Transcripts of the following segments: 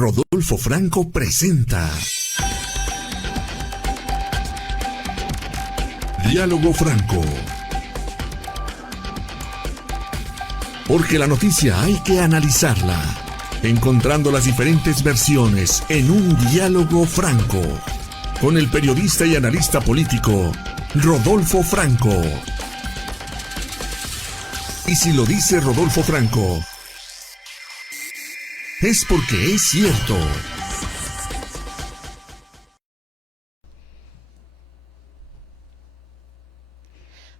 Rodolfo Franco presenta Diálogo Franco. Porque la noticia hay que analizarla, encontrando las diferentes versiones en un diálogo franco, con el periodista y analista político Rodolfo Franco. Y si lo dice Rodolfo Franco, es porque es cierto.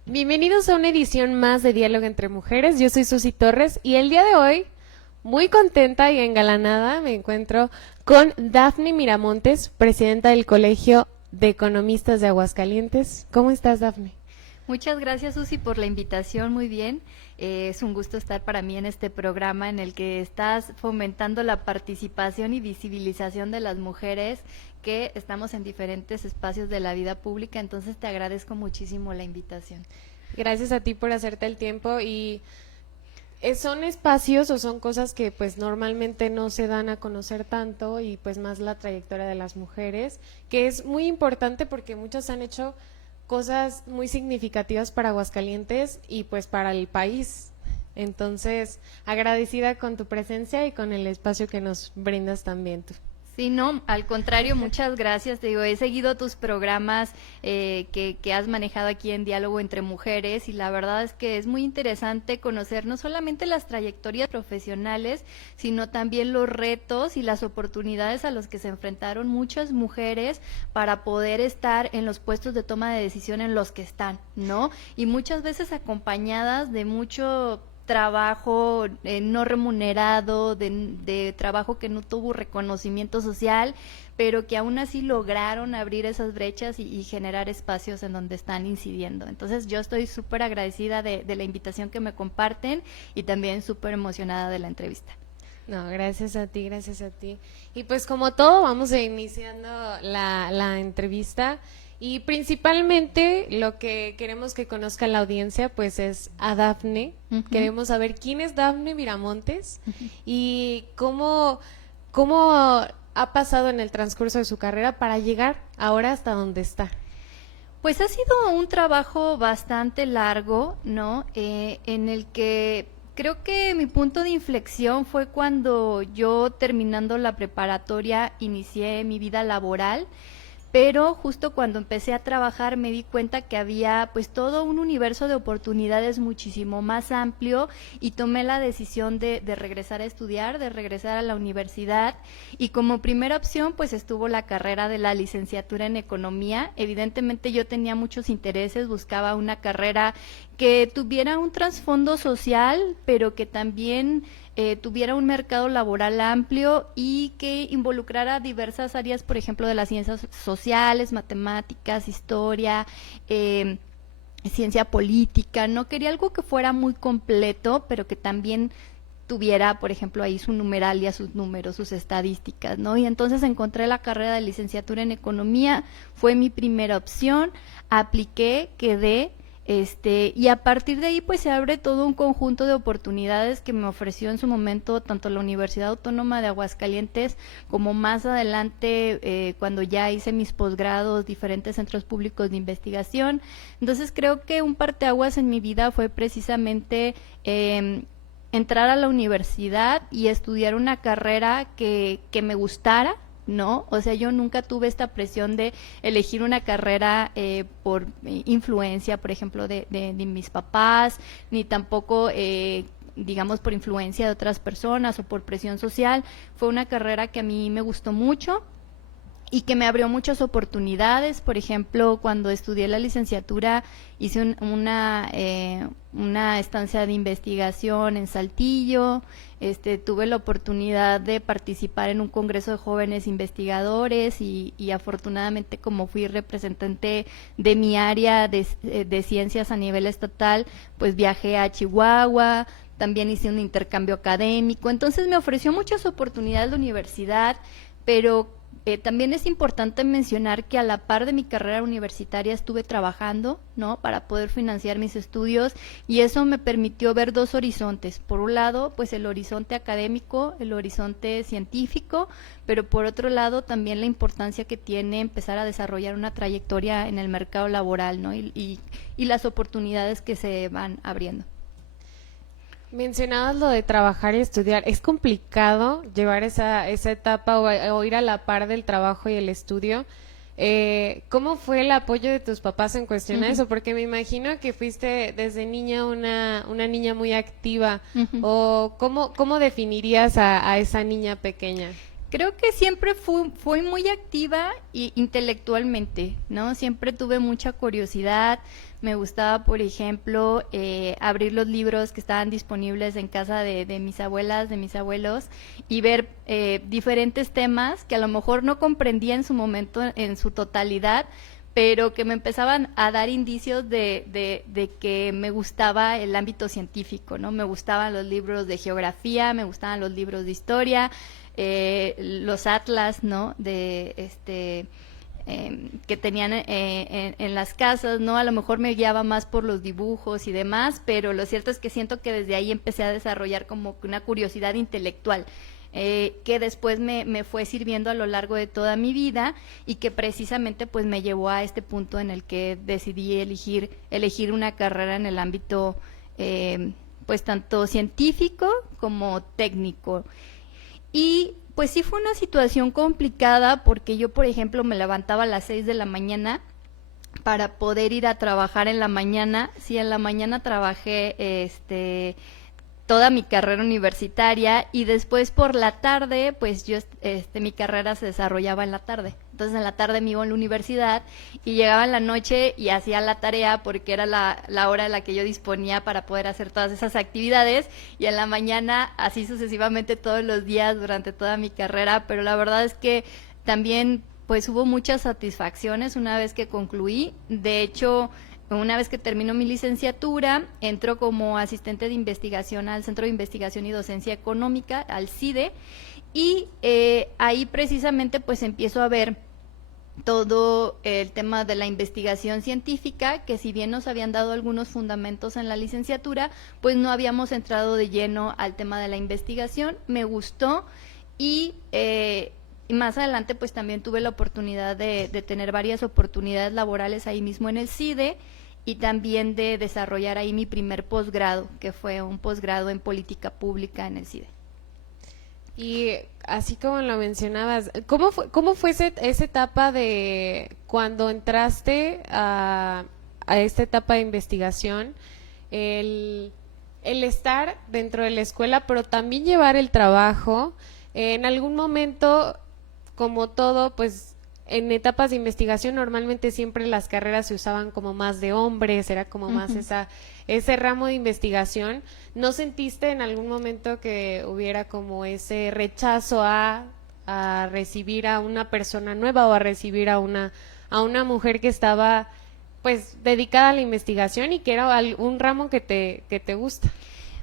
Bienvenidos a una edición más de Diálogo entre Mujeres. Yo soy Susi Torres y el día de hoy, muy contenta y engalanada, me encuentro con Dafne Miramontes, presidenta del Colegio de Economistas de Aguascalientes. ¿Cómo estás, Dafne? Muchas gracias, Susi, por la invitación, muy bien. Es un gusto estar para mí en este programa en el que estás fomentando la participación y visibilización de las mujeres que estamos en diferentes espacios de la vida pública, entonces te agradezco muchísimo la invitación. Gracias a ti por hacerte el tiempo y son espacios o son cosas que pues normalmente no se dan a conocer tanto y pues más la trayectoria de las mujeres, que es muy importante porque muchas han hecho cosas muy significativas para Aguascalientes y pues para el país. Entonces, agradecida con tu presencia y con el espacio que nos brindas también tú. Sí, no, al contrario, muchas gracias. Te digo, he seguido tus programas que has manejado aquí en Diálogo entre Mujeres y la verdad es que es muy interesante conocer no solamente las trayectorias profesionales, sino también los retos y las oportunidades a los que se enfrentaron muchas mujeres para poder estar en los puestos de toma de decisión en los que están, ¿no? Y muchas veces acompañadas de mucho trabajo no remunerado, de trabajo que no tuvo reconocimiento social, pero que aún así lograron abrir esas brechas y generar espacios en donde están incidiendo. Entonces yo estoy súper agradecida de la invitación que me comparten y también súper emocionada de la entrevista. No, gracias a ti, gracias a ti. Y pues como todo, vamos a iniciando la entrevista. Y principalmente lo que queremos que conozca la audiencia pues es a Dafne. Queremos saber quién es Dafne Miramontes y cómo ha pasado en el transcurso de su carrera para llegar ahora hasta donde está. Pues ha sido un trabajo bastante largo, ¿no? En el que creo que mi punto de inflexión fue cuando yo, terminando la preparatoria, inicié mi vida laboral. Pero justo cuando empecé a trabajar me di cuenta que había pues todo un universo de oportunidades muchísimo más amplio y tomé la decisión de regresar a estudiar, de regresar a la universidad y como primera opción pues estuvo la carrera de la licenciatura en economía. Evidentemente yo tenía muchos intereses, buscaba una carrera que tuviera un trasfondo social, pero que también tuviera un mercado laboral amplio y que involucrara diversas áreas, por ejemplo, de las ciencias sociales, matemáticas, historia, ciencia política. No quería algo que fuera muy completo, pero que también tuviera, por ejemplo, ahí su numeralia, sus números, sus estadísticas, ¿no? Y entonces encontré la carrera de licenciatura en economía, fue mi primera opción, apliqué, quedé. Y a partir de ahí pues se abre todo un conjunto de oportunidades que me ofreció en su momento tanto la Universidad Autónoma de Aguascalientes como más adelante cuando ya hice mis posgrados, diferentes centros públicos de investigación. Entonces creo que un parteaguas en mi vida fue precisamente entrar a la universidad y estudiar una carrera que me gustara, ¿no? O sea, yo nunca tuve esta presión de elegir una carrera por influencia, por ejemplo, de mis papás, ni tampoco, digamos, por influencia de otras personas o por presión social. Fue una carrera que a mí me gustó mucho y que me abrió muchas oportunidades. Por ejemplo, cuando estudié la licenciatura hice una estancia de investigación en Saltillo, tuve la oportunidad de participar en un congreso de jóvenes investigadores y afortunadamente como fui representante de mi área de ciencias a nivel estatal, pues viajé a Chihuahua, también hice un intercambio académico, entonces me ofreció muchas oportunidades la universidad, pero También es importante mencionar que a la par de mi carrera universitaria estuve trabajando, ¿no? Para poder financiar mis estudios, y eso me permitió ver dos horizontes. Por un lado, pues el horizonte académico, el horizonte científico, pero por otro lado también la importancia que tiene empezar a desarrollar una trayectoria en el mercado laboral, ¿no? Y las oportunidades que se van abriendo. Mencionabas lo de trabajar y estudiar. ¿Es complicado llevar esa etapa o ir a la par del trabajo y el estudio? ¿Cómo fue el apoyo de tus papás en cuestión a eso? Porque me imagino que fuiste desde niña una niña muy activa. ¿O cómo definirías a esa niña pequeña? Creo que siempre fui muy activa y intelectualmente, ¿no? Siempre tuve mucha curiosidad. Me gustaba, por ejemplo, abrir los libros que estaban disponibles en casa de mis abuelas, de mis abuelos, y ver diferentes temas que a lo mejor no comprendía en su momento en su totalidad, pero que me empezaban a dar indicios de que me gustaba el ámbito científico, ¿no? Me gustaban los libros de geografía, me gustaban los libros de historia, los atlas, ¿no? Que tenían en las casas, ¿no? A lo mejor me guiaba más por los dibujos y demás, pero lo cierto es que siento que desde ahí empecé a desarrollar como una curiosidad intelectual, que después me fue sirviendo a lo largo de toda mi vida y que precisamente pues me llevó a este punto en el que decidí elegir una carrera en el ámbito pues tanto científico como técnico. Y pues sí fue una situación complicada porque yo, por ejemplo, me levantaba a las 6 de la mañana para poder ir a trabajar en la mañana. Sí, en la mañana trabajé toda mi carrera universitaria, y después por la tarde, pues yo mi carrera se desarrollaba en la tarde. Entonces en la tarde me iba a la universidad y llegaba en la noche y hacía la tarea porque era la hora en la que yo disponía para poder hacer todas esas actividades, y en la mañana así sucesivamente todos los días durante toda mi carrera. Pero la verdad es que también pues hubo muchas satisfacciones una vez que concluí. De hecho, una vez que terminó mi licenciatura, entró como asistente de investigación al Centro de Investigación y Docencia Económica, al CIDE, y ahí precisamente pues empiezo a ver todo el tema de la investigación científica, que si bien nos habían dado algunos fundamentos en la licenciatura, pues no habíamos entrado de lleno al tema de la investigación. Me gustó, y más adelante pues también tuve la oportunidad de tener varias oportunidades laborales ahí mismo en el CIDE, y también de desarrollar ahí mi primer posgrado, que fue un posgrado en política pública en el CIDE. Y así como lo mencionabas, ¿cómo fue esa etapa de cuando entraste a esta etapa de investigación? El estar dentro de la escuela, pero también llevar el trabajo. En algún momento, como todo, pues en etapas de investigación normalmente siempre las carreras se usaban como más de hombres, era como más ese ramo de investigación. ¿No sentiste en algún momento que hubiera como ese rechazo a recibir a una persona nueva o a recibir a una mujer que estaba pues dedicada a la investigación y que era un ramo que te gusta?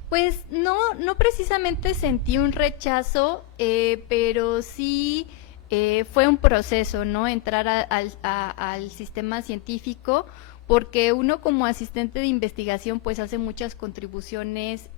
Pues no precisamente sentí un rechazo, pero sí fue un proceso, ¿no? Entrar al sistema científico, porque uno como asistente de investigación pues hace muchas contribuciones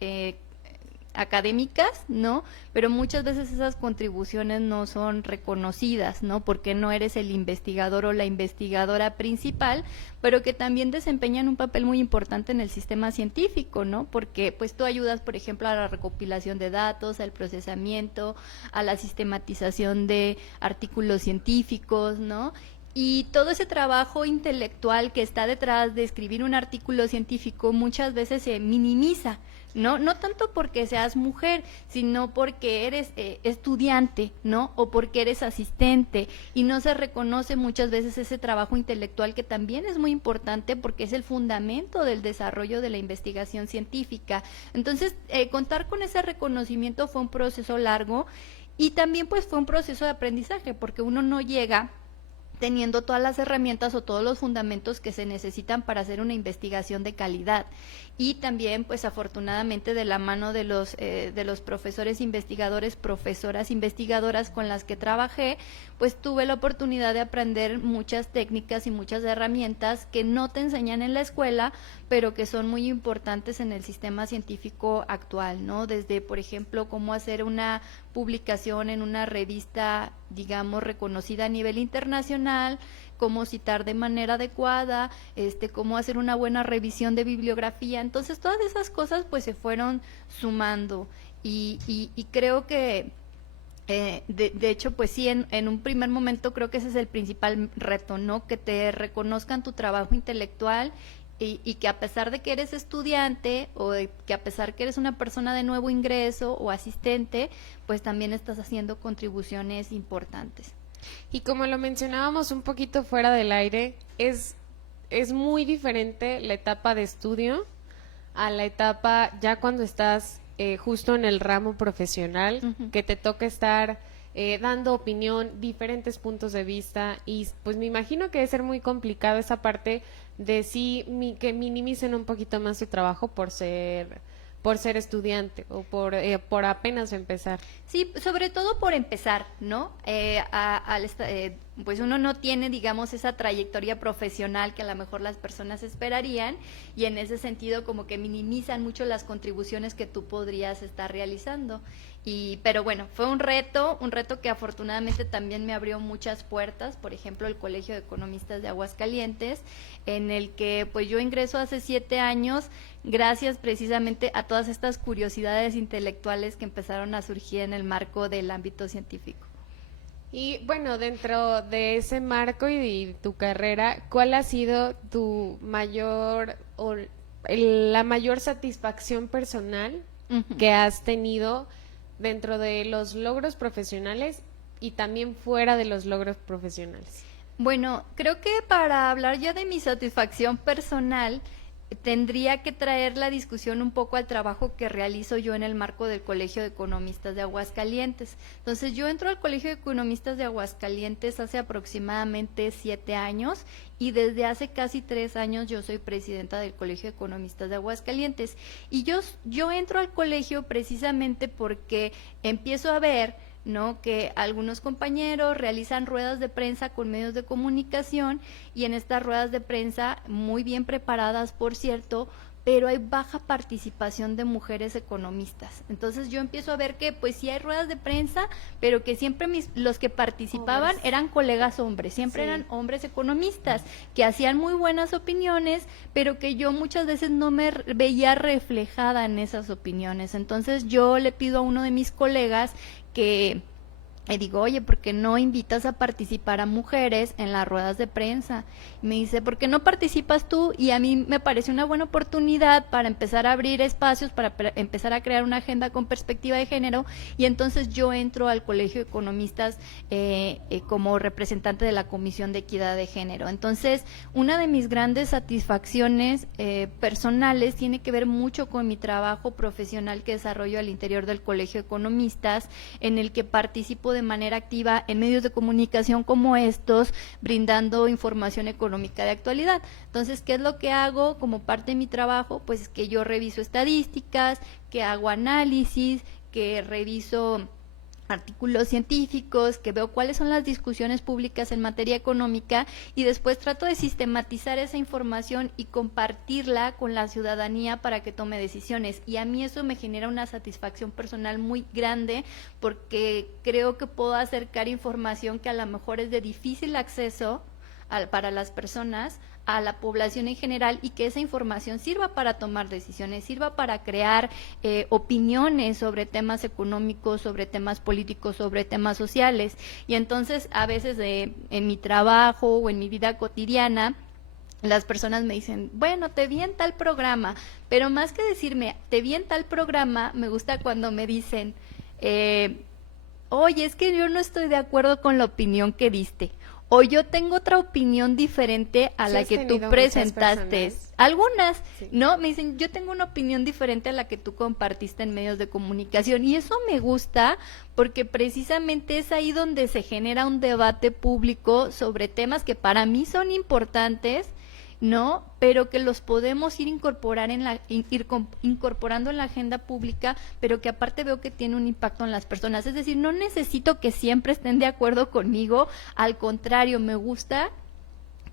académicas, ¿no? Pero muchas veces esas contribuciones no son reconocidas, ¿no? Porque no eres el investigador o la investigadora principal, pero que también desempeñan un papel muy importante en el sistema científico, ¿no? Porque pues tú ayudas, por ejemplo, a la recopilación de datos, al procesamiento, a la sistematización de artículos científicos, ¿no? Y todo ese trabajo intelectual que está detrás de escribir un artículo científico muchas veces se minimiza, no tanto porque seas mujer, sino porque eres estudiante, ¿no? O porque eres asistente, y no se reconoce muchas veces ese trabajo intelectual, que también es muy importante porque es el fundamento del desarrollo de la investigación científica. Entonces, contar con ese reconocimiento fue un proceso largo, y también pues fue un proceso de aprendizaje, porque uno no llega teniendo todas las herramientas o todos los fundamentos que se necesitan para hacer una investigación de calidad. y también pues afortunadamente de la mano de los profesores investigadores, profesoras investigadoras con las que trabajé, pues tuve la oportunidad de aprender muchas técnicas y muchas herramientas que no te enseñan en la escuela, pero que son muy importantes en el sistema científico actual, ¿no? Desde, por ejemplo, cómo hacer una publicación en una revista, digamos, reconocida a nivel internacional, cómo citar de manera adecuada, cómo hacer una buena revisión de bibliografía. Entonces, todas esas cosas pues se fueron sumando y creo que de hecho, pues sí, en un primer momento creo que ese es el principal reto, ¿no? Que te reconozcan tu trabajo intelectual y que a pesar de que eres estudiante o de que a pesar que eres una persona de nuevo ingreso o asistente, pues también estás haciendo contribuciones importantes. Y como lo mencionábamos un poquito fuera del aire, es muy diferente la etapa de estudio a la etapa ya cuando estás justo en el ramo profesional, uh-huh, que te toca estar dando opinión, diferentes puntos de vista, y pues me imagino que debe ser muy complicado esa parte de que minimicen un poquito más su trabajo por ser estudiante o por apenas empezar. Sí, sobre todo por empezar, ¿no? Pues uno no tiene, digamos, esa trayectoria profesional que a lo mejor las personas esperarían, y en ese sentido como que minimizan mucho las contribuciones que tú podrías estar realizando. Pero bueno, fue un reto que afortunadamente también me abrió muchas puertas, por ejemplo, el Colegio de Economistas de Aguascalientes, en el que pues yo ingreso hace 7 años, gracias precisamente a todas estas curiosidades intelectuales que empezaron a surgir en el marco del ámbito científico. Y bueno, dentro de ese marco y tu carrera, ¿cuál ha sido tu la mayor satisfacción personal, uh-huh, que has tenido dentro de los logros profesionales y también fuera de los logros profesionales? Bueno, creo que para hablar ya de mi satisfacción personal, tendría que traer la discusión un poco al trabajo que realizo yo en el marco del Colegio de Economistas de Aguascalientes. Entonces, yo entro al Colegio de Economistas de Aguascalientes hace aproximadamente 7 años, y desde hace casi 3 años yo soy presidenta del Colegio de Economistas de Aguascalientes. Y yo entro al colegio precisamente porque empiezo a ver, ¿no?, que algunos compañeros realizan ruedas de prensa con medios de comunicación, y en estas ruedas de prensa, muy bien preparadas por cierto, pero hay baja participación de mujeres economistas. Entonces yo empiezo a ver que pues sí hay ruedas de prensa, pero que siempre los que participaban eran colegas hombres, siempre eran hombres economistas, que hacían muy buenas opiniones, pero que yo muchas veces no me veía reflejada en esas opiniones. Entonces yo le pido a uno de mis colegas que le digo, oye, ¿por qué no invitas a participar a mujeres en las ruedas de prensa? Y me dice, ¿por qué no participas tú? Y a mí me parece una buena oportunidad para empezar a abrir espacios, para empezar a crear una agenda con perspectiva de género, y entonces yo entro al Colegio de Economistas como representante de la Comisión de Equidad de Género. Entonces, una de mis grandes satisfacciones personales tiene que ver mucho con mi trabajo profesional que desarrollo al interior del Colegio de Economistas, en el que participo de manera activa en medios de comunicación como estos, brindando información económica de actualidad. Entonces, ¿qué es lo que hago como parte de mi trabajo? Pues que yo reviso estadísticas, que hago análisis, que reviso artículos científicos, que veo cuáles son las discusiones públicas en materia económica, y después trato de sistematizar esa información y compartirla con la ciudadanía para que tome decisiones. Y a mí eso me genera una satisfacción personal muy grande, porque creo que puedo acercar información que a lo mejor es de difícil acceso para las personas, a la población en general, y que esa información sirva para tomar decisiones, sirva para crear opiniones sobre temas económicos, sobre temas políticos, sobre temas sociales. Y entonces a veces en mi trabajo o en mi vida cotidiana, las personas me dicen, bueno, te vi en tal programa, pero más que decirme, te vi en tal programa, me gusta cuando me dicen, oye, es que yo no estoy de acuerdo con la opinión que diste, o yo tengo otra opinión diferente a la que tú presentaste. Algunas, sí, ¿no? Me dicen, yo tengo una opinión diferente a la que tú compartiste en medios de comunicación, y eso me gusta porque precisamente es ahí donde se genera un debate público sobre temas que para mí son importantes, ¿no? Pero que los podemos ir incorporando en la agenda pública, pero que aparte veo que tiene un impacto en las personas. Es decir, no necesito que siempre estén de acuerdo conmigo, al contrario, me gusta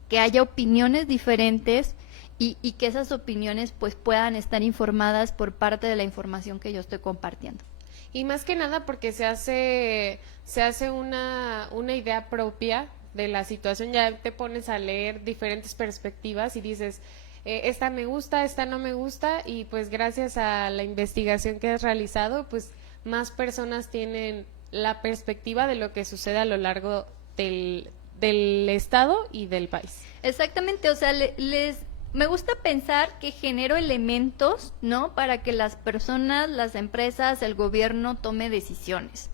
que haya opiniones diferentes y que esas opiniones pues puedan estar informadas por parte de la información que yo estoy compartiendo. Y más que nada porque se hace una idea propia de la situación, ya te pones a leer diferentes perspectivas y dices, esta me gusta, esta no me gusta, y pues gracias a la investigación que has realizado, pues más personas tienen la perspectiva de lo que sucede a lo largo del estado y del país. Exactamente, o sea, me gusta pensar que genero elementos, ¿no? Para que las personas, las empresas, el gobierno tome decisiones.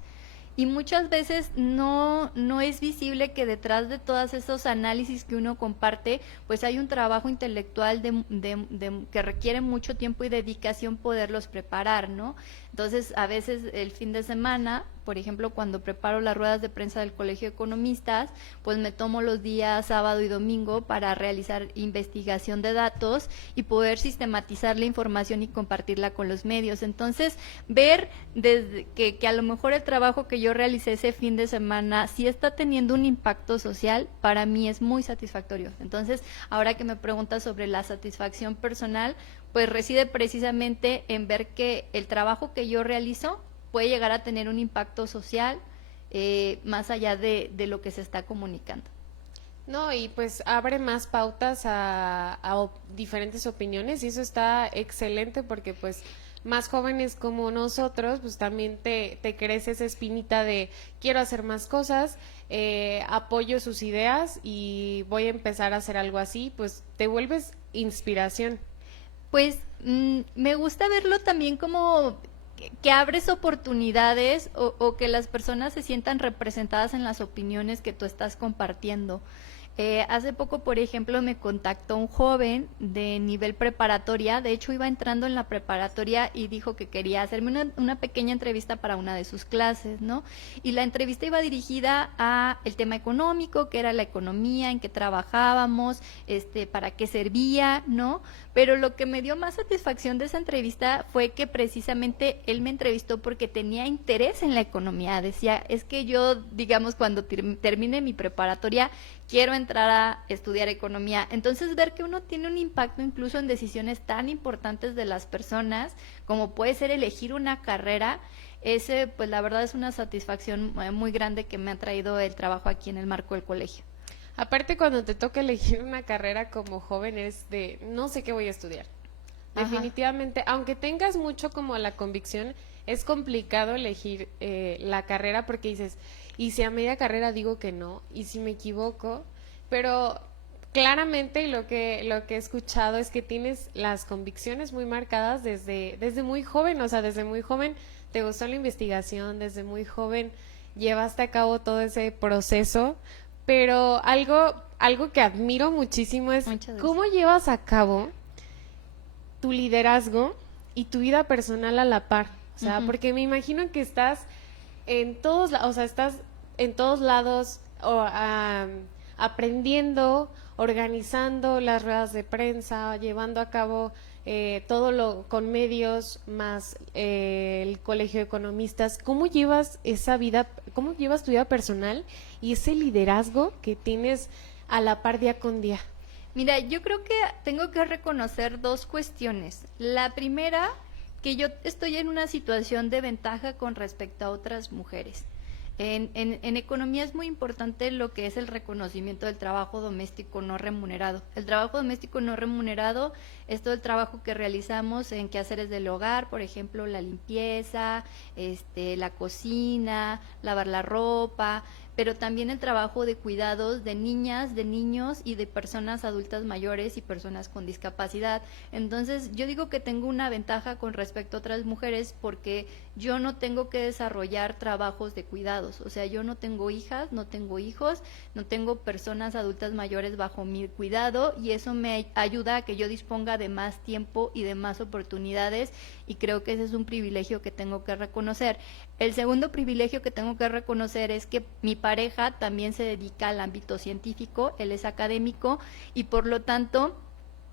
Y muchas veces no es visible que detrás de todos esos análisis que uno comparte, pues hay un trabajo intelectual que requiere mucho tiempo y dedicación poderlos preparar, ¿no? Entonces, a veces el fin de semana, por ejemplo, cuando preparo las ruedas de prensa del Colegio de Economistas, pues me tomo los días sábado y domingo para realizar investigación de datos y poder sistematizar la información y compartirla con los medios. Entonces, ver desde que a lo mejor el trabajo que yo realicé ese fin de semana sí está teniendo un impacto social, para mí es muy satisfactorio. Entonces, ahora que me preguntas sobre la satisfacción personal, pues reside precisamente en ver que el trabajo que yo realizo puede llegar a tener un impacto social más allá de lo que se está comunicando. No, y pues abre más pautas a diferentes opiniones, y eso está excelente porque pues más jóvenes como nosotros, pues también te crece esa espinita de quiero hacer más cosas, apoyo sus ideas y voy a empezar a hacer algo así, pues te vuelves inspiración. Pues me gusta verlo también como que abres oportunidades o que las personas se sientan representadas en las opiniones que tú estás compartiendo. Hace poco, por ejemplo, me contactó un joven de nivel preparatoria, de hecho iba entrando en la preparatoria y dijo que quería hacerme una pequeña entrevista para una de sus clases, ¿no? Y la entrevista iba dirigida a el tema económico, que era la economía, en qué trabajábamos, para qué servía, ¿no? Pero lo que me dio más satisfacción de esa entrevista fue que precisamente él me entrevistó porque tenía interés en la economía. Decía, es que yo, digamos, cuando termine mi preparatoria, quiero entrar a estudiar economía. Entonces, ver que uno tiene un impacto incluso en decisiones tan importantes de las personas, como puede ser elegir una carrera, pues la verdad es una satisfacción muy grande que me ha traído el trabajo aquí en el marco del colegio. Aparte, cuando te toca elegir una carrera como joven es de no sé qué voy a estudiar. Ajá. Definitivamente, aunque tengas mucho como la convicción, es complicado elegir la carrera porque dices, y si a media carrera digo que no, y si me equivoco, pero claramente lo que he escuchado es que tienes las convicciones muy marcadas desde muy joven, o sea, desde muy joven te gustó la investigación, desde muy joven llevaste a cabo todo ese proceso. Pero algo que admiro muchísimo es cómo llevas a cabo tu liderazgo y tu vida personal a la par. O sea, porque me imagino que estás en todos lados aprendiendo, organizando las ruedas de prensa, llevando a cabo todo con medios más el Colegio de Economistas. ¿Cómo llevas esa vida, cómo llevas tu vida personal y ese liderazgo que tienes a la par día con día? Mira, yo creo que tengo que reconocer dos cuestiones. La primera, que yo estoy en una situación de ventaja con respecto a otras mujeres. En economía es muy importante lo que es el reconocimiento del trabajo doméstico no remunerado. El trabajo doméstico no remunerado es todo el trabajo que realizamos en quehaceres del hogar, por ejemplo, la limpieza, la cocina, lavar la ropa, pero también el trabajo de cuidados de niñas, de niños y de personas adultas mayores y personas con discapacidad. Entonces, yo digo que tengo una ventaja con respecto a otras mujeres porque yo no tengo que desarrollar trabajos de cuidados, o sea, yo no tengo hijas, no tengo hijos, no tengo personas adultas mayores bajo mi cuidado, y eso me ayuda a que yo disponga de más tiempo y de más oportunidades, y creo que ese es un privilegio que tengo que reconocer. El segundo privilegio que tengo que reconocer es que mi pareja también se dedica al ámbito científico, él es académico y por lo tanto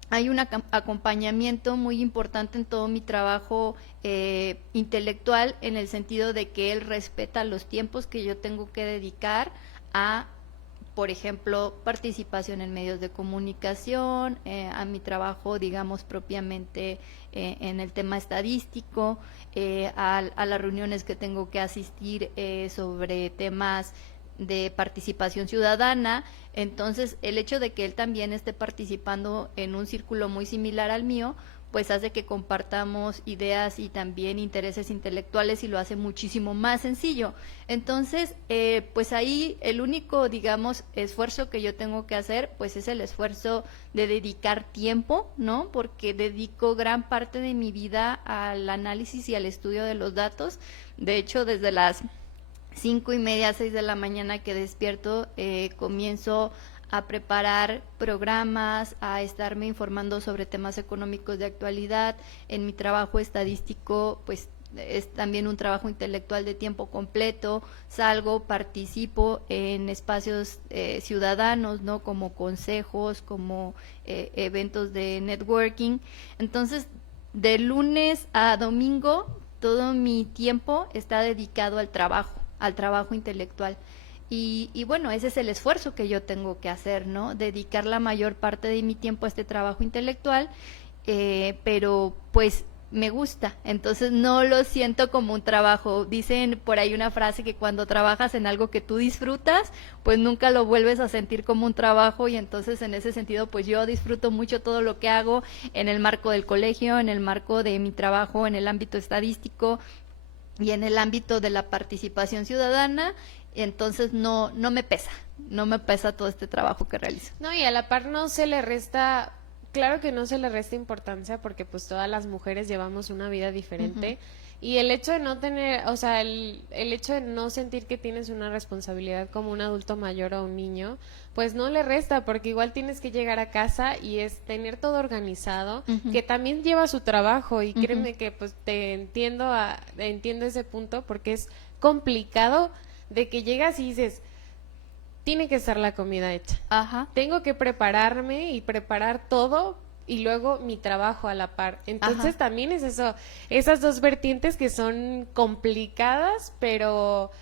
hay un acompañamiento muy importante en todo mi trabajo intelectual, en el sentido de que él respeta los tiempos que yo tengo que dedicar a, por ejemplo, participación en medios de comunicación, a mi trabajo, digamos, propiamente en el tema estadístico, a las reuniones que tengo que asistir sobre temas de participación ciudadana. Entonces, el hecho de que él también esté participando en un círculo muy similar al mío, pues hace que compartamos ideas y también intereses intelectuales y lo hace muchísimo más sencillo. Entonces, pues ahí el único, digamos, esfuerzo que yo tengo que hacer, pues es el esfuerzo de dedicar tiempo, ¿no? Porque dedico gran parte de mi vida al análisis y al estudio de los datos. De hecho, desde las 5:30, 6 de la mañana que despierto, comienzo a preparar programas, a estarme informando sobre temas económicos de actualidad. En mi trabajo estadístico, pues es también un trabajo intelectual de tiempo completo. Salgo, participo en espacios ciudadanos, ¿no? Como consejos, como eventos de networking. Entonces, de lunes a domingo, todo mi tiempo está dedicado al trabajo intelectual. Y bueno, ese es el esfuerzo que yo tengo que hacer, ¿no? Dedicar la mayor parte de mi tiempo a este trabajo intelectual, pero pues me gusta, entonces no lo siento como un trabajo. Dicen por ahí una frase que cuando trabajas en algo que tú disfrutas, pues nunca lo vuelves a sentir como un trabajo, y entonces en ese sentido pues yo disfruto mucho todo lo que hago en el marco del colegio, en el marco de mi trabajo en el ámbito estadístico y en el ámbito de la participación ciudadana. Entonces no me pesa todo este trabajo que realizo. No, y a la par no se le resta, claro que no se le resta importancia, porque pues todas las mujeres llevamos una vida diferente. Y el hecho de no tener, o sea, el hecho de no sentir que tienes una responsabilidad como un adulto mayor o un niño, pues no le resta, porque igual tienes que llegar a casa y es tener todo organizado, que también lleva su trabajo. Y créeme que pues te entiendo ese punto, porque es complicado de que llegas y dices, tiene que estar la comida hecha. Ajá. Tengo que prepararme y preparar todo, y luego mi trabajo a la par. Entonces también es eso, esas dos vertientes que son complicadas, pero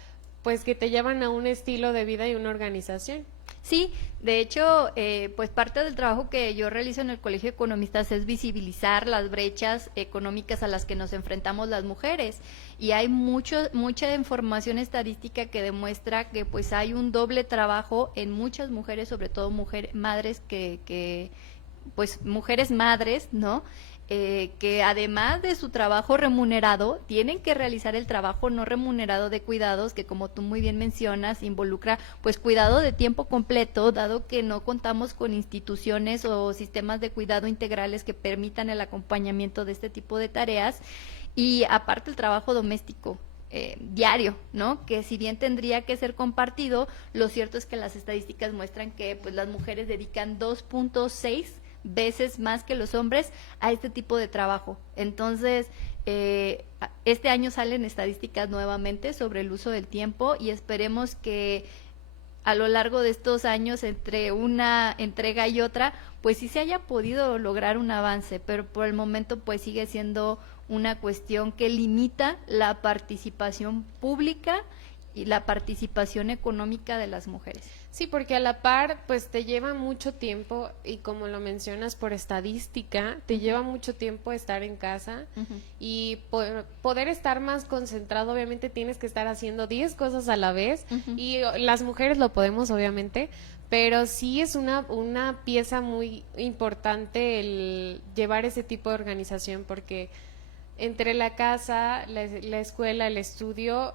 pues que te llevan a un estilo de vida y una organización. Sí, de hecho, pues parte del trabajo que yo realizo en el Colegio de Economistas es visibilizar las brechas económicas a las que nos enfrentamos las mujeres, y hay mucha información estadística que demuestra que pues hay un doble trabajo en muchas mujeres, sobre todo madres pues mujeres madres, ¿no? Que además de su trabajo remunerado, tienen que realizar el trabajo no remunerado de cuidados, que como tú muy bien mencionas, involucra pues cuidado de tiempo completo, dado que no contamos con instituciones o sistemas de cuidado integrales que permitan el acompañamiento de este tipo de tareas, y aparte el trabajo doméstico diario, ¿no? Que si bien tendría que ser compartido, lo cierto es que las estadísticas muestran que pues las mujeres dedican 2.6 veces más que los hombres a este tipo de trabajo. Entonces, este año salen estadísticas nuevamente sobre el uso del tiempo, y esperemos que a lo largo de estos años, entre una entrega y otra, pues sí se haya podido lograr un avance, pero por el momento pues sigue siendo una cuestión que limita la participación pública y la participación económica de las mujeres. Sí, porque a la par, pues te lleva mucho tiempo, y como lo mencionas, por estadística, te lleva mucho tiempo estar en casa, y poder estar más concentrado, obviamente tienes que estar haciendo 10 cosas a la vez, y las mujeres lo podemos, obviamente, pero sí es una pieza muy importante el llevar ese tipo de organización, porque entre la casa, la escuela, el estudio,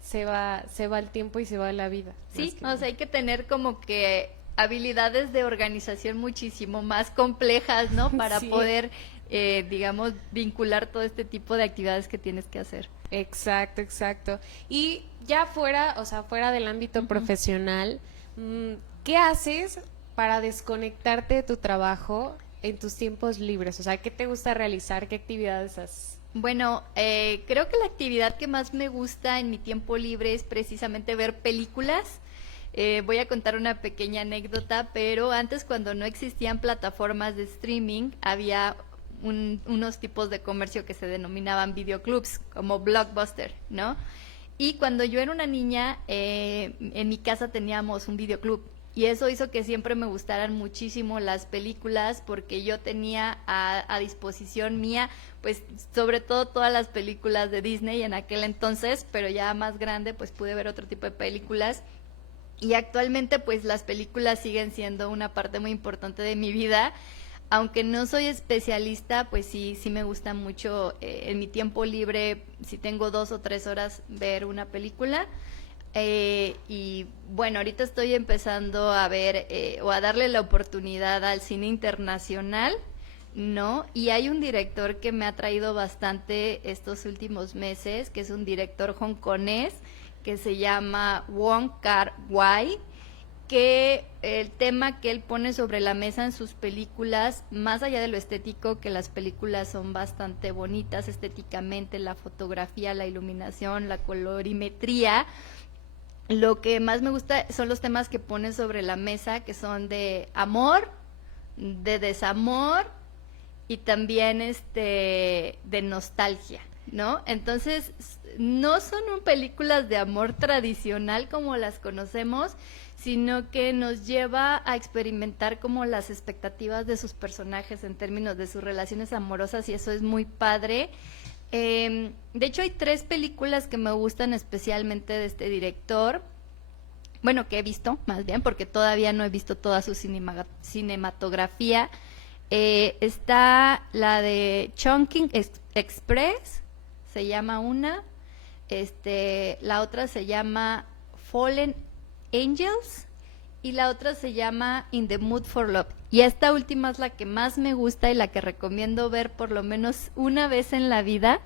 se va el tiempo y se va la vida. Sí, o sea, hay que tener como que habilidades de organización muchísimo más complejas, ¿no? Para poder, digamos, vincular todo este tipo de actividades que tienes que hacer. Exacto, exacto. Y ya fuera del ámbito profesional, ¿qué haces para desconectarte de tu trabajo en tus tiempos libres? O sea, ¿qué te gusta realizar? ¿Qué actividades Bueno, creo que la actividad que más me gusta en mi tiempo libre es precisamente ver películas. Voy a contar una pequeña anécdota, pero antes, cuando no existían plataformas de streaming, había unos tipos de comercio que se denominaban videoclubs, como Blockbuster, ¿no? Y cuando yo era una niña, en mi casa teníamos un videoclub. Y eso hizo que siempre me gustaran muchísimo las películas, porque yo tenía a disposición mía, pues sobre todo todas las películas de Disney en aquel entonces, pero ya más grande pues pude ver otro tipo de películas. Y actualmente pues las películas siguen siendo una parte muy importante de mi vida. Aunque no soy especialista, pues sí me gusta mucho en mi tiempo libre, si tengo 2 o 3 horas, ver una película. Y bueno, ahorita estoy empezando a ver o a darle la oportunidad al cine internacional, ¿no? Y hay un director que me ha traído bastante estos últimos meses, que es un director hongkonés que se llama Wong Kar-wai, que el tema que él pone sobre la mesa en sus películas, más allá de lo estético, que las películas son bastante bonitas estéticamente, la fotografía, la iluminación, la colorimetría, lo que más me gusta son los temas que pone sobre la mesa, que son de amor, de desamor y también de nostalgia, ¿no? Entonces, no son películas de amor tradicional como las conocemos, sino que nos lleva a experimentar como las expectativas de sus personajes en términos de sus relaciones amorosas, y eso es muy padre. De hecho, hay 3 películas que me gustan especialmente de este director. Bueno, que he visto, más bien, porque todavía no he visto toda su cinematografía. Está la de Chungking Express, se llama una. La otra se llama Fallen Angels y la otra se llama In the Mood for Love. Y esta última es la que más me gusta y la que recomiendo ver por lo menos una vez en la vida.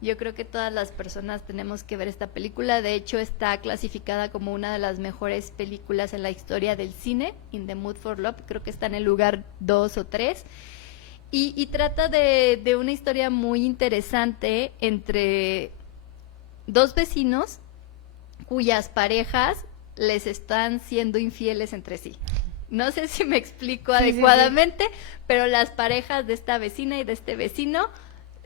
Yo creo que todas las personas tenemos que ver esta película. De hecho, está clasificada como una de las mejores películas en la historia del cine, In the Mood for Love. Creo que está en el lugar 2 o 3. Y trata de una historia muy interesante entre 2 vecinos cuyas parejas les están siendo infieles entre sí. No sé si me explico adecuadamente, sí. Pero las parejas de esta vecina y de este vecino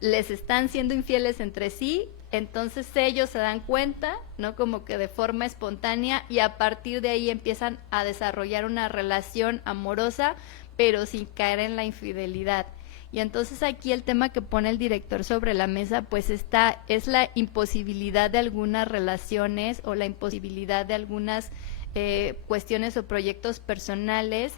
les están siendo infieles entre sí, entonces ellos se dan cuenta, ¿no? Como que de forma espontánea, y a partir de ahí empiezan a desarrollar una relación amorosa, pero sin caer en la infidelidad. Y entonces aquí el tema que pone el director sobre la mesa, pues es la imposibilidad de algunas relaciones o la imposibilidad de algunas cuestiones o proyectos personales,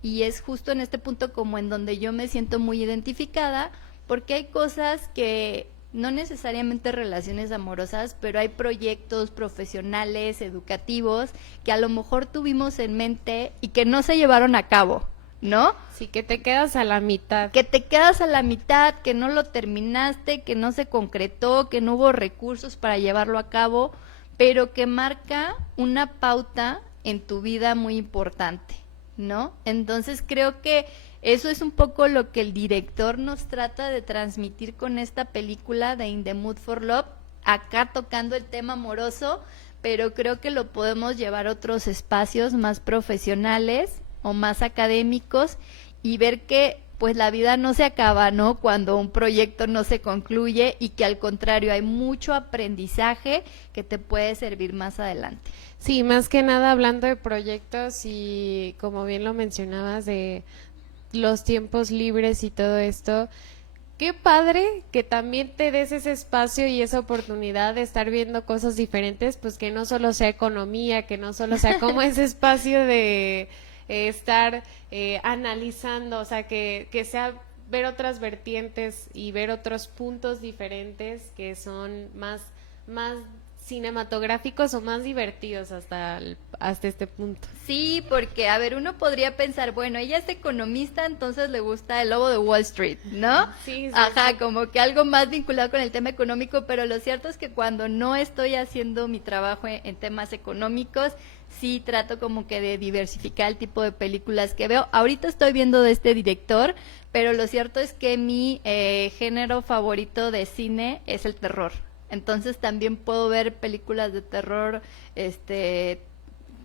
y es justo en este punto como en donde yo me siento muy identificada, porque hay cosas que no necesariamente relaciones amorosas, pero hay proyectos profesionales, educativos, que a lo mejor tuvimos en mente y que no se llevaron a cabo, ¿no? Sí, que te quedas a la mitad. Que te quedas a la mitad, que no lo terminaste, que no se concretó, que no hubo recursos para llevarlo a cabo, pero que marca una pauta en tu vida muy importante, ¿no? Entonces creo que eso es un poco lo que el director nos trata de transmitir con esta película de In the Mood for Love, acá tocando el tema amoroso, pero creo que lo podemos llevar a otros espacios más profesionales o más académicos y ver que pues la vida no se acaba, ¿no? Cuando un proyecto no se concluye, y que al contrario hay mucho aprendizaje que te puede servir más adelante. Sí, más que nada hablando de proyectos y como bien lo mencionabas de los tiempos libres y todo esto, qué padre que también te des ese espacio y esa oportunidad de estar viendo cosas diferentes, pues que no solo sea economía, que no solo sea como ese espacio de estar analizando, o sea, que sea ver otras vertientes y ver otros puntos diferentes que son más cinematográficos o más divertidos hasta este punto. Sí, porque, a ver, uno podría pensar, bueno, ella es economista, entonces le gusta El Lobo de Wall Street, ¿no? Sí, sí, Ajá, sí. como que algo más vinculado con el tema económico, pero lo cierto es que cuando no estoy haciendo mi trabajo en temas económicos, sí trato como que de diversificar el tipo de películas que veo. Ahorita estoy viendo de este director, pero lo cierto es que mi género favorito de cine es el terror. Entonces también puedo ver películas de terror,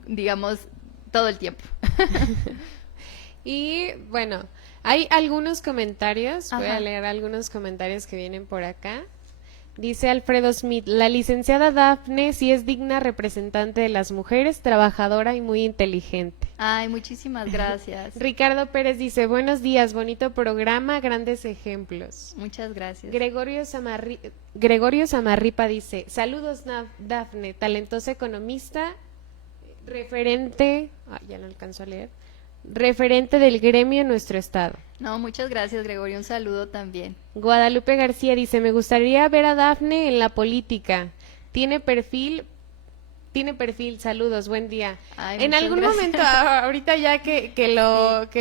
digamos, todo el tiempo. Y bueno, hay algunos comentarios, voy Ajá. a leer algunos comentarios que vienen por acá. Dice Alfredo Smith, la licenciada Dafne sí es digna representante de las mujeres, trabajadora y muy inteligente. Ay, muchísimas gracias. Ricardo Pérez dice, buenos días, bonito programa, grandes ejemplos. Muchas gracias. Gregorio Samarripa dice, saludos Dafne, talentosa economista, referente, ya no alcanzo a leer, referente del gremio en nuestro estado. No, muchas gracias, Gregorio. Un saludo también. Guadalupe García dice, me gustaría ver a Dafne en la política. Tiene perfil, saludos, buen día. Ay, En muchas algún gracias. momento, ahorita ya que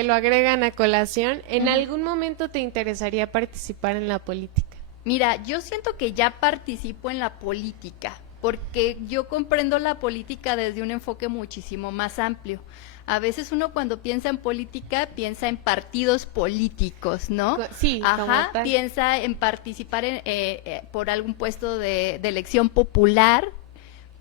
lo agregan a colación, ¿en algún momento te interesaría participar en la política? Mira, yo siento que ya participo en la política, porque yo comprendo la política desde un enfoque muchísimo más amplio. A veces uno cuando piensa en política piensa en partidos políticos, ¿no? Sí, como Ajá, tal. piensa en participar por algún puesto de elección popular,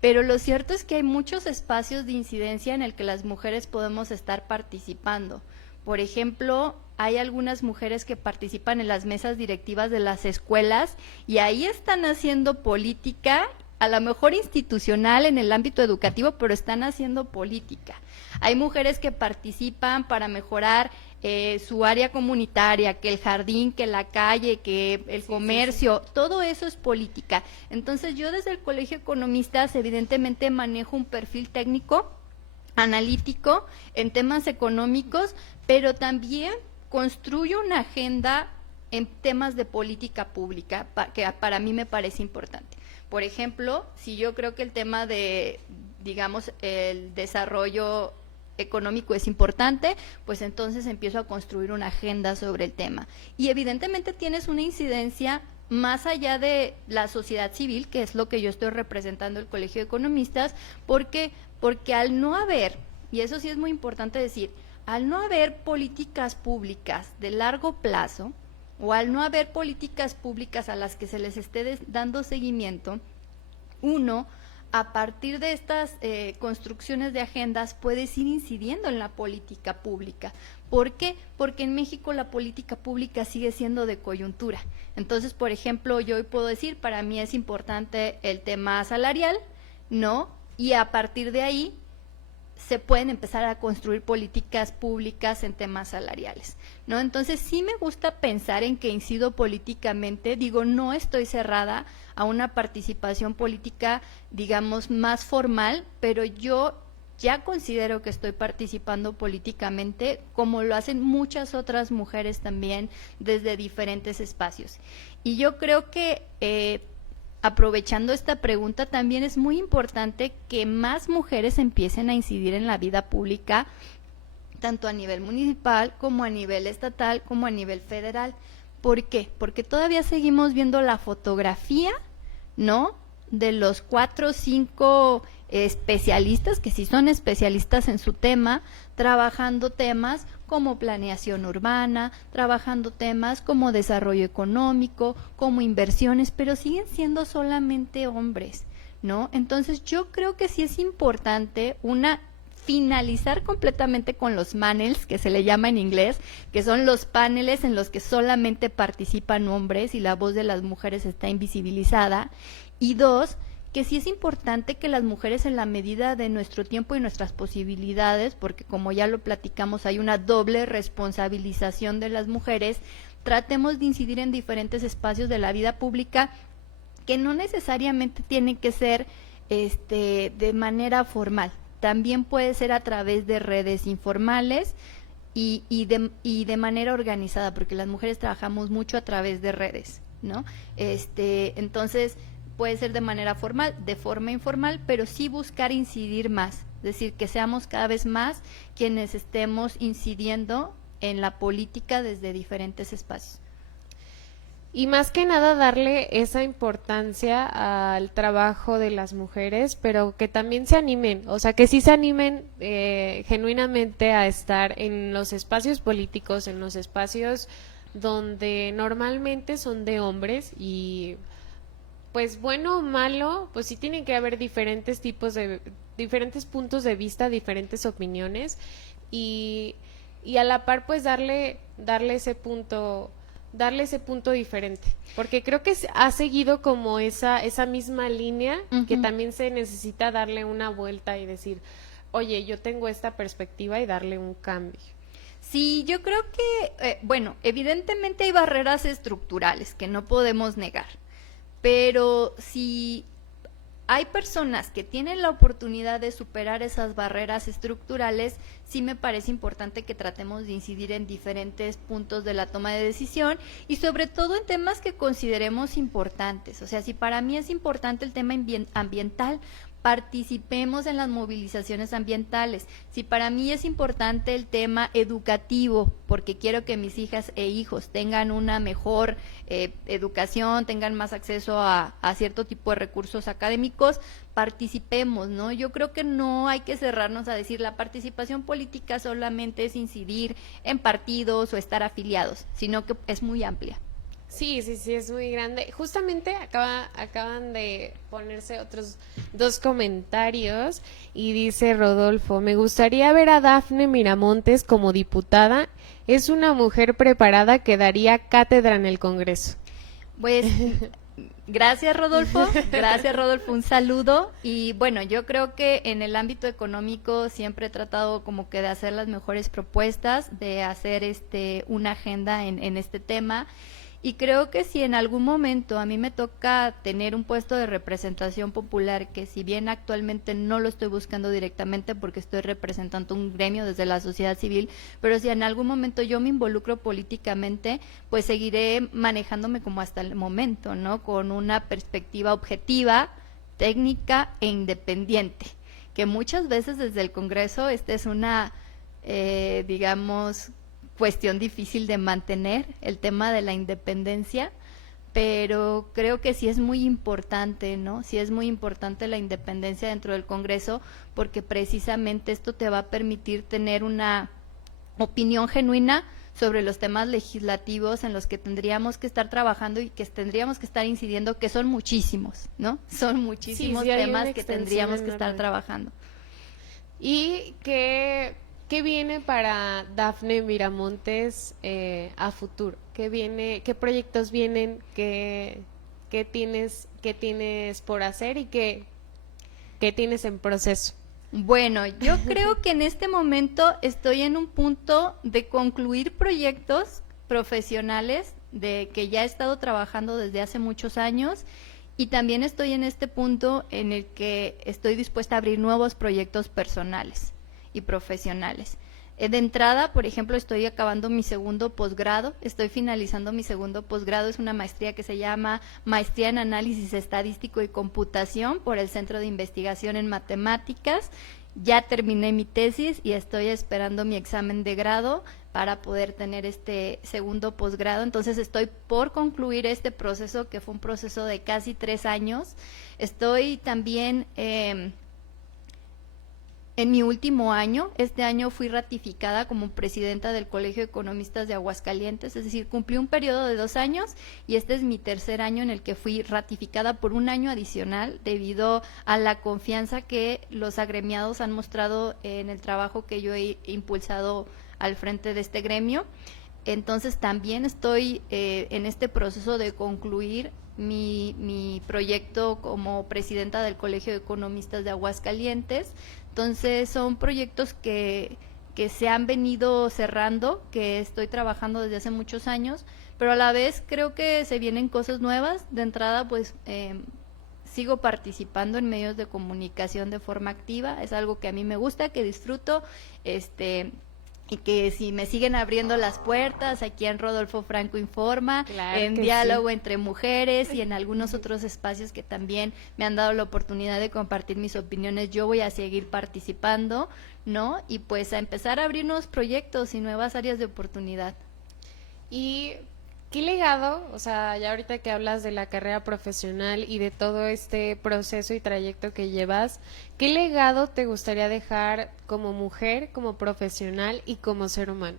pero lo cierto es que hay muchos espacios de incidencia en el que las mujeres podemos estar participando. Por ejemplo, hay algunas mujeres que participan en las mesas directivas de las escuelas y ahí están haciendo política, a lo mejor institucional en el ámbito educativo, pero están haciendo política. Hay mujeres que participan para mejorar su área comunitaria, que el jardín, que la calle, que el comercio, todo eso es política. Entonces yo desde el Colegio de Economistas evidentemente manejo un perfil técnico, analítico en temas económicos, pero también construyo una agenda en temas de política pública que para mí me parece importante. Por ejemplo, si yo creo que el tema de, digamos, el desarrollo económico es importante, pues entonces empiezo a construir una agenda sobre el tema. Y evidentemente tienes una incidencia más allá de la sociedad civil, que es lo que yo estoy representando el Colegio de Economistas, porque al no haber, y eso sí es muy importante decir, al no haber políticas públicas de largo plazo, o al no haber políticas públicas a las que se les esté dando seguimiento, uno, a partir de estas construcciones de agendas, puedes ir incidiendo en la política pública. ¿Por qué? Porque en México la política pública sigue siendo de coyuntura. Entonces, por ejemplo, yo hoy puedo decir, para mí es importante el tema salarial, ¿no? Y a partir de ahí se pueden empezar a construir políticas públicas en temas salariales, ¿no? Entonces sí me gusta pensar en que incido políticamente, digo, no estoy cerrada a una participación política, digamos, más formal, pero yo ya considero que estoy participando políticamente, como lo hacen muchas otras mujeres también desde diferentes espacios. Y yo creo que aprovechando esta pregunta, también es muy importante que más mujeres empiecen a incidir en la vida pública, tanto a nivel municipal como a nivel estatal como a nivel federal. ¿Por qué? Porque todavía seguimos viendo la fotografía, ¿no?, de los 4 o 5 especialistas, que sí son especialistas en su tema, trabajando temas como planeación urbana, trabajando temas como desarrollo económico, como inversiones, pero siguen siendo solamente hombres, ¿no? Entonces yo creo que sí es importante finalizar completamente con los panels, que se le llama en inglés, que son los paneles en los que solamente participan hombres y la voz de las mujeres está invisibilizada. Y 2, que sí es importante que las mujeres, en la medida de nuestro tiempo y nuestras posibilidades, porque como ya lo platicamos, hay una doble responsabilización de las mujeres, tratemos de incidir en diferentes espacios de la vida pública que no necesariamente tienen que ser de manera formal. También puede ser a través de redes informales y de manera organizada, porque las mujeres trabajamos mucho a través de redes, ¿no? Entonces, puede ser de manera formal, de forma informal, pero sí buscar incidir más, es decir, que seamos cada vez más quienes estemos incidiendo en la política desde diferentes espacios. Y más que nada darle esa importancia al trabajo de las mujeres, pero que también se animen, o sea, que sí se animen genuinamente a estar en los espacios políticos, en los espacios donde normalmente son de hombres y pues bueno o malo, pues sí tienen que haber diferentes diferentes puntos de vista, diferentes opiniones y a la par pues darle ese punto diferente, porque creo que ha seguido como esa misma línea que también se necesita darle una vuelta y decir, oye, yo tengo esta perspectiva y darle un cambio. Sí, yo creo que, bueno, evidentemente hay barreras estructurales que no podemos negar, pero si hay personas que tienen la oportunidad de superar esas barreras estructurales, sí me parece importante que tratemos de incidir en diferentes puntos de la toma de decisión y sobre todo en temas que consideremos importantes. O sea, si para mí es importante el tema ambiental, participemos en las movilizaciones ambientales. Si para mí es importante el tema educativo, porque quiero que mis hijas e hijos tengan una mejor educación, tengan más acceso a cierto tipo de recursos académicos, participemos, ¿no? Yo creo que no hay que cerrarnos a decir la participación política solamente es incidir en partidos o estar afiliados, sino que es muy amplia. Sí, es muy grande. Justamente acaban de ponerse otros 2 comentarios y dice Rodolfo, me gustaría ver a Dafne Miramontes como diputada, es una mujer preparada que daría cátedra en el Congreso. Pues gracias Rodolfo, un saludo y bueno, yo creo que en el ámbito económico siempre he tratado como que de hacer las mejores propuestas, de hacer una agenda en este tema. Y creo que si en algún momento a mí me toca tener un puesto de representación popular, que si bien actualmente no lo estoy buscando directamente porque estoy representando un gremio desde la sociedad civil, pero si en algún momento yo me involucro políticamente, pues seguiré manejándome como hasta el momento, ¿no? Con una perspectiva objetiva, técnica e independiente, que muchas veces desde el Congreso esta es una, digamos, cuestión difícil de mantener, el tema de la independencia, pero creo que sí es muy importante, ¿no? Sí es muy importante la independencia dentro del Congreso, porque precisamente esto te va a permitir tener una opinión genuina sobre los temas legislativos en los que tendríamos que estar trabajando y que tendríamos que estar incidiendo, que son muchísimos, ¿no? Son muchísimos temas que tendríamos que estar trabajando. Y ¿qué viene para Dafne Miramontes a futuro? ¿Qué proyectos vienen? ¿Qué tienes por hacer y qué tienes en proceso? Bueno, yo creo que en este momento estoy en un punto de concluir proyectos profesionales de que ya he estado trabajando desde hace muchos años y también estoy en este punto en el que estoy dispuesta a abrir nuevos proyectos personales y profesionales. De entrada, por ejemplo, estoy acabando mi segundo posgrado, estoy finalizando mi segundo posgrado, es una maestría que se llama Maestría en Análisis Estadístico y Computación por el Centro de Investigación en Matemáticas. Ya terminé mi tesis y estoy esperando mi examen de grado para poder tener este segundo posgrado. Entonces estoy por concluir este proceso, que fue un proceso de casi 3 años. Estoy también en mi último año. Este año fui ratificada como presidenta del Colegio de Economistas de Aguascalientes, es decir, cumplí un periodo de 2 años y este es mi tercer año en el que fui ratificada por un año adicional debido a la confianza que los agremiados han mostrado en el trabajo que yo he impulsado al frente de este gremio. Entonces también estoy en este proceso de concluir mi proyecto como presidenta del Colegio de Economistas de Aguascalientes. Entonces son proyectos que se han venido cerrando, que estoy trabajando desde hace muchos años, pero a la vez creo que se vienen cosas nuevas. De entrada, pues sigo participando en medios de comunicación de forma activa, es algo que a mí me gusta, que disfruto, y que si me siguen abriendo las puertas aquí en Rodolfo Franco Informa, Claro en que Diálogo sí. entre Mujeres y en algunos otros espacios que también me han dado la oportunidad de compartir mis opiniones, yo voy a seguir participando, ¿no? Y pues a empezar a abrir nuevos proyectos y nuevas áreas de oportunidad. ¿Y qué legado, o sea, ya ahorita que hablas de la carrera profesional y de todo este proceso y trayecto que llevas, qué legado te gustaría dejar como mujer, como profesional y como ser humano?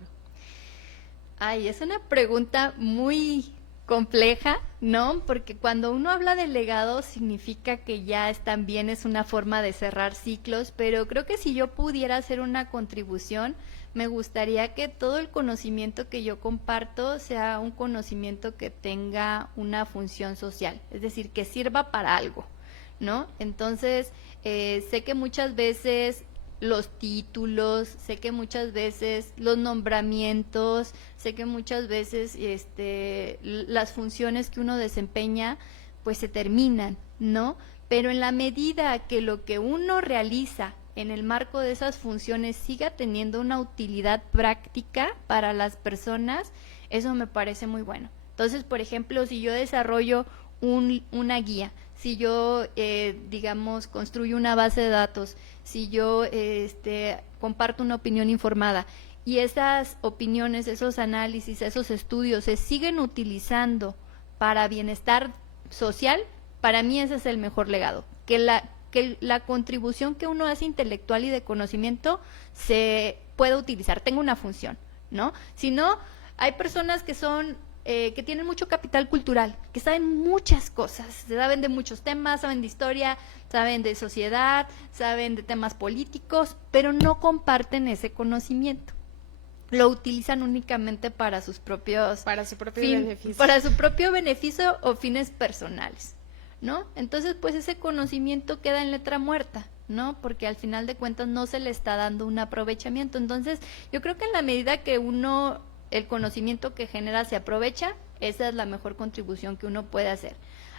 Ay, es una pregunta muy compleja, ¿no? Porque cuando uno habla de legado significa que ya es, también es una forma de cerrar ciclos, pero creo que si yo pudiera hacer una contribución, me gustaría que todo el conocimiento que yo comparto sea un conocimiento que tenga una función social, es decir, que sirva para algo, ¿no? Entonces, sé que muchas veces los títulos, sé que muchas veces los nombramientos, sé que muchas veces las funciones que uno desempeña pues se terminan, ¿no? Pero en la medida que lo que uno realiza en el marco de esas funciones siga teniendo una utilidad práctica para las personas, eso me parece muy bueno. Entonces, por ejemplo, si yo desarrollo una guía, si yo, digamos, construyo una base de datos, si yo comparto una opinión informada y esas opiniones, esos análisis, esos estudios se siguen utilizando para bienestar social, para mí ese es el mejor legado, que la contribución que uno hace intelectual y de conocimiento se pueda utilizar, tenga una función, ¿no? Si no, hay personas que son que tienen mucho capital cultural, que saben muchas cosas, saben de muchos temas, saben de historia, saben de sociedad, saben de temas políticos, pero no comparten ese conocimiento. Lo utilizan únicamente para sus propios Para su propio beneficio. para su propio beneficio o fines personales, ¿no? Entonces, pues ese conocimiento queda en letra muerta, ¿no? Porque al final de cuentas no se le está dando un aprovechamiento. Entonces, yo creo que en la medida que el conocimiento que genera se aprovecha, esa es la mejor contribución que uno puede hacer.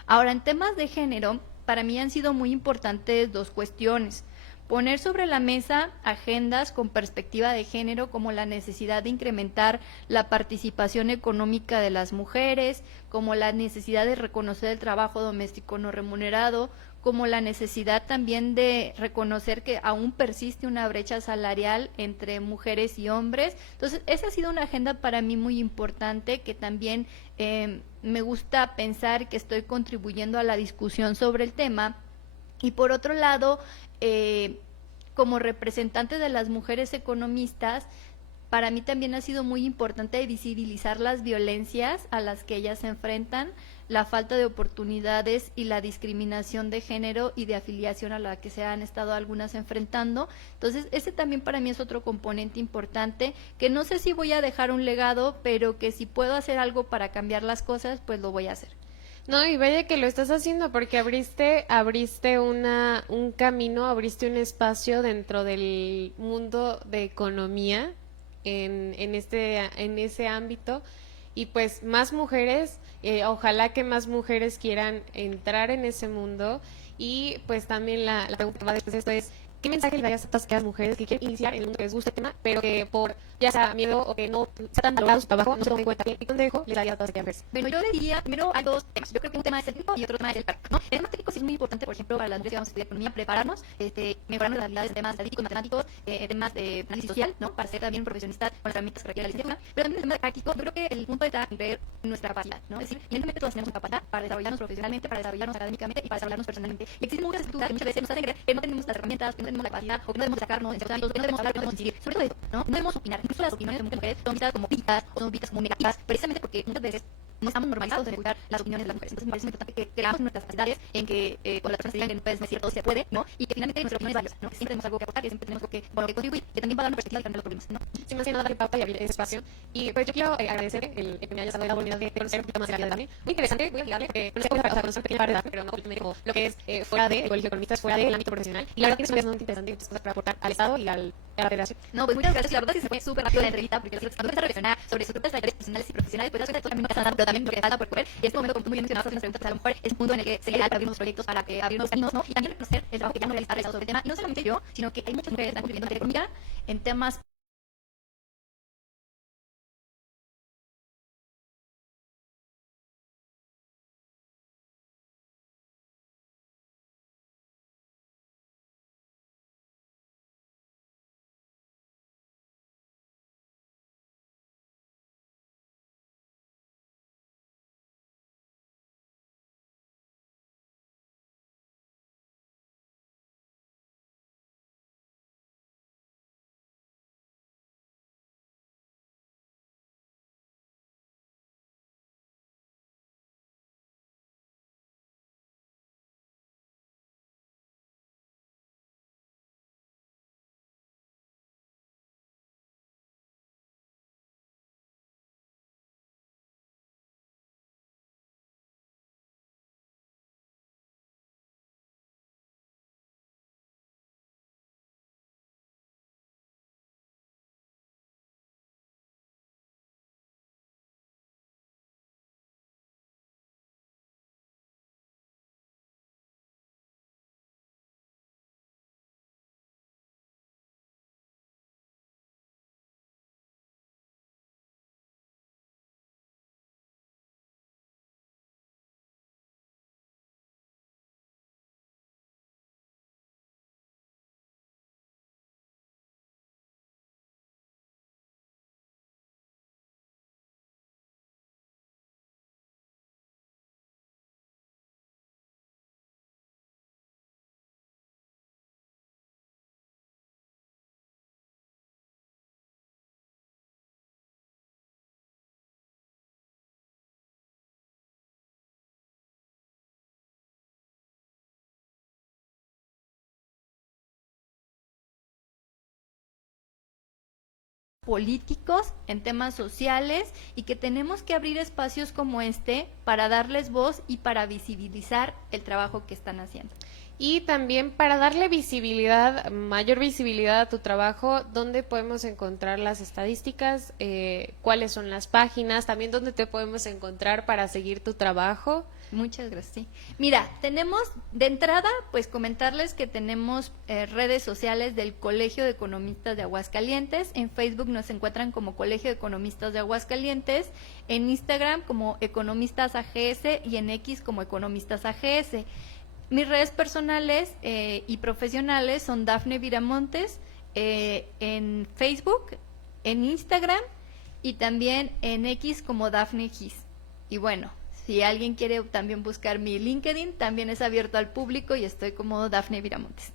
Ahora, en temas de género, para mí han sido muy importantes dos cuestiones. Poner sobre la mesa agendas con perspectiva de género, como la necesidad de incrementar la participación económica de las mujeres, como la necesidad de reconocer el trabajo doméstico no remunerado, como la necesidad también de reconocer que aún persiste una brecha salarial entre mujeres y hombres. Entonces, esa ha sido una agenda para mí muy importante, que también me gusta pensar que estoy contribuyendo a la discusión sobre el tema. Y por otro lado, como representante de las mujeres economistas, para mí también ha sido muy importante visibilizar las violencias a las que ellas se enfrentan, la falta de oportunidades y la discriminación de género y de afiliación a la que se han estado algunas enfrentando. Entonces, ese también para mí es otro componente importante, que no sé si voy a dejar un legado, pero que si puedo hacer algo para cambiar las cosas, pues lo voy a hacer. No, y vaya que lo estás haciendo porque abriste un camino, abriste un espacio dentro del mundo de economía en ese ámbito, y pues más mujeres, ojalá que más mujeres quieran entrar en ese mundo. Y pues también la pregunta que va después de esto es: ¿qué mensaje le darías a todas aquellas mujeres que quieren iniciar en el mundo, que les gusta el tema, pero que por ya sea miedo o que no sea tan valorado su trabajo, no se tomen en cuenta? ¿Qué consejo les daría a todas aquellas mujeres? Bueno, yo le diría, primero hay dos temas. Yo creo que un tema es el técnico y otro tema es el práctico, ¿no? El tema técnico sí es muy importante, por ejemplo, para las mujeres que vamos a estudiar economía, prepararnos, mejorarnos las habilidades en temas estadísticos, matemáticos, temas de análisis social, ¿no? Para ser también un profesionista con las herramientas que requiere la licenciatura. Pero también el tema práctico, yo creo que el punto está en ver nuestra capacidad, ¿no? Es decir, evidentemente todos tenemos una capacidad para desarrollarnos profesionalmente, para desarrollarnos académicamente y para desarrollarnos personalmente. Y existen muchas estructuras que muchas veces nos hacen creer que no tenemos las herramientas, que no tenemos la capacidad, o que no debemos sacarnos en ciertos ámbitos, que no debemos hablar, que no debemos incidir. Sobre todo eso, ¿no? No debemos opinar. Incluso las opiniones de muchas mujeres son vistas como críticas o son vistas como negativas, precisamente porque muchas veces no estamos normalizados en escuchar las opiniones de las mujeres. Entonces me parece muy importante que creamos nuestras capacidades, en que cuando las personas digan que no puedes decir todo se puede, ¿no? Y que finalmente nuestra opinión es valiosa, ¿no? Que siempre tenemos algo que aportar, que siempre tenemos algo que, con lo que contribuir, que también va a dar una perspectiva de cambiar los problemas, ¿no? Sí, más que nada darle pauta y abrir ese espacio. Y pues yo quiero agradecerle el que me hayas dado la oportunidad de conocer un poquito más de la vida de Dafne. Muy interesante, voy a explicarle, no sé cómo conocer una pequeña parte de Dafne, pero no como lo que es fuera del colegio de economistas, fuera del ámbito profesional. Y la verdad que es una muy interesante, muchas cosas para aportar al Estado y a la federación. No, pues muchas gracias. La verdad es que se fue súper rápido la entrevista, porque cuando empiezas a reflexionar sobre sus propias trayectorias personales y profesionales, pues das cuenta de todo el camino que has andado, pero también lo que falta por correr. Y en este momento, como tú muy bien mencionabas, hacer unas preguntas, a lo mejor es un punto en el que sería abrir nuevos proyectos para que abrir nuevos caminos, ¿no? Y también reconocer el trabajo que ya no realizado sobre el tema. Y no solamente yo, sino que hay muchas mujeres que están contribuyendo en economía en temas políticos, en temas sociales, y que tenemos que abrir espacios como este para darles voz y para visibilizar el trabajo que están haciendo. Y también para darle visibilidad, mayor visibilidad a tu trabajo, ¿dónde podemos encontrar las estadísticas? ¿Cuáles son las páginas? También, ¿dónde te podemos encontrar para seguir tu trabajo? Muchas gracias. Sí. Mira, tenemos de entrada, pues comentarles que tenemos redes sociales del Colegio de Economistas de Aguascalientes. En Facebook nos encuentran como Colegio de Economistas de Aguascalientes, en Instagram como Economistas AGS y en X como Economistas AGS. Mis redes personales y profesionales son Dafne Viramontes en Facebook, en Instagram y también en X como Dafne Gis. Y bueno, si alguien quiere también buscar mi LinkedIn, también es abierto al público y estoy como Dafne Viramontes.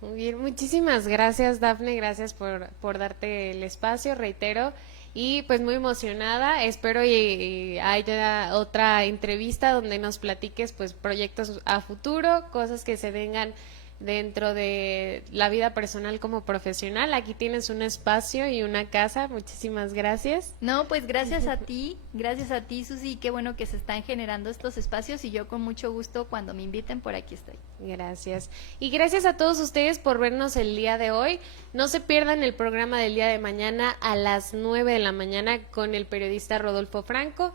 Muy bien, muchísimas gracias, Dafne, gracias por darte el espacio, reitero. Y pues muy emocionada, espero y haya otra entrevista donde nos platiques pues proyectos a futuro, cosas que se vengan dentro de la vida personal como profesional. Aquí tienes un espacio y una casa, muchísimas gracias. No, pues gracias a ti, Susi, qué bueno que se están generando estos espacios y yo con mucho gusto cuando me inviten por aquí estoy. Gracias. Y gracias a todos ustedes por vernos el día de hoy. No se pierdan el programa del día de mañana a las 9 de la mañana con el periodista Rodolfo Franco.